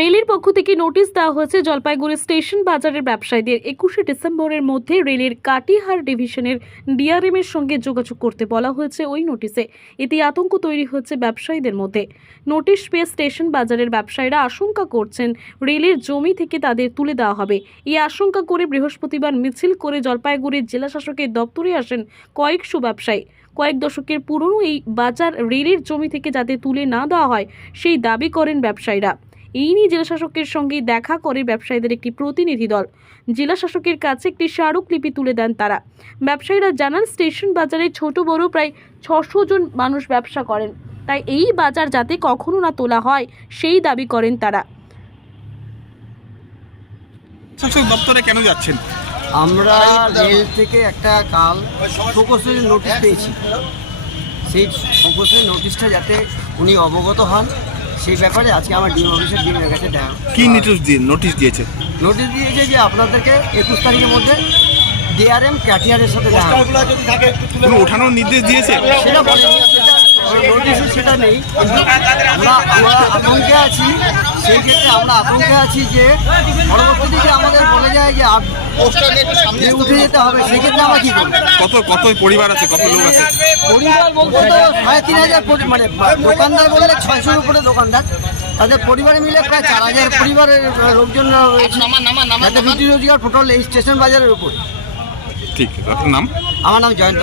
রেলের পক্ষ থেকে নোটিশ দেওয়া হয়েছে, জলপাইগুড়ি স্টেশন বাজারের ব্যবসায়ীদের একুশে ডিসেম্বরের মধ্যে রেলের কাটিহার ডিভিশনের ডিআরএম এর সঙ্গে যোগাযোগ করতে বলা হয়েছে ওই নোটিশে। এতে আতঙ্ক তৈরি হচ্ছে ব্যবসায়ীদের মধ্যে। নোটিশ পেয়ে স্টেশন বাজারের ব্যবসায়ীরা আশঙ্কা করছেন রেলের জমি থেকে তাদের তুলে দেওয়া হবে। এই আশঙ্কা করে বৃহস্পতিবার মিছিল করে জলপাইগুড়ির জেলা শাসকের দপ্তরে আসেন কয়েকশো ব্যবসায়ী। কয়েক দশকের পুরনো এই বাজার রেলের জমি থেকে যাতে তুলে না দেওয়া হয়, সেই দাবি করেন ব্যবসায়ীরা। এই নিয়ে জেলাশাসকের সঙ্গে দেখা করে ব্যবসায়ীদের একটি প্রতিনিধি দল। জেলাশাসকের কাছে একটি স্মারকলিপি তুলে দেন তারা। ব্যবসায়ীরা জানান স্টেশন বাজারে ছোট বড় প্রায় ছশো জন মানুষ ব্যবসা করেন। তাই এই বাজার যাতে কখনো না তোলা হয় সেই দাবি করেন তারা। শাসক দপ্তরে কেন যাচ্ছেন? আমরা রেল থেকে একটা কাল ফোকসের নোটিশ পেয়েছি। সেই ফোকসের নোটিশটা যাতে উনি অবগত হন। সেই ব্যাপারে আজকে আমার ডিএম অফিসের ডিএমের কাছে দেওয়া কি নোটিশ দিয়ে নোটিশ দিয়েছে? নোটিশ দিয়েছে যে আপনাদেরকে একুশ তারিখের মধ্যে ডিআরএম ক্যাটিয়ারের সাথে দেখা ওঠানোর নির্দেশ দিয়েছে? সেটা বলেনি সেটা সেটা নেই। আমরা আমরা আতঙ্কে আছি সেই ক্ষেত্রে আমরা আতঙ্কে আছি যে পরবর্তীতে যে উঠে যেতে হবে সেক্ষেত্রে আমরা কী করব? কত কত পরিবার আছে কত লোক আছে? পরিবার বলতে তো সাড়ে তিন হাজার মানে দোকানদার বললে ছয়শোর উপরে দোকানদার। তাদের পরিবারে মিলে প্রায় চার হাজার পরিবারের লোকজন রয়েছে। যাতে রুটি রোজগার টোটাল এই স্টেশন বাজারের উপর। ঠিক আপনার নাম? আমার নাম জয়ন্ত।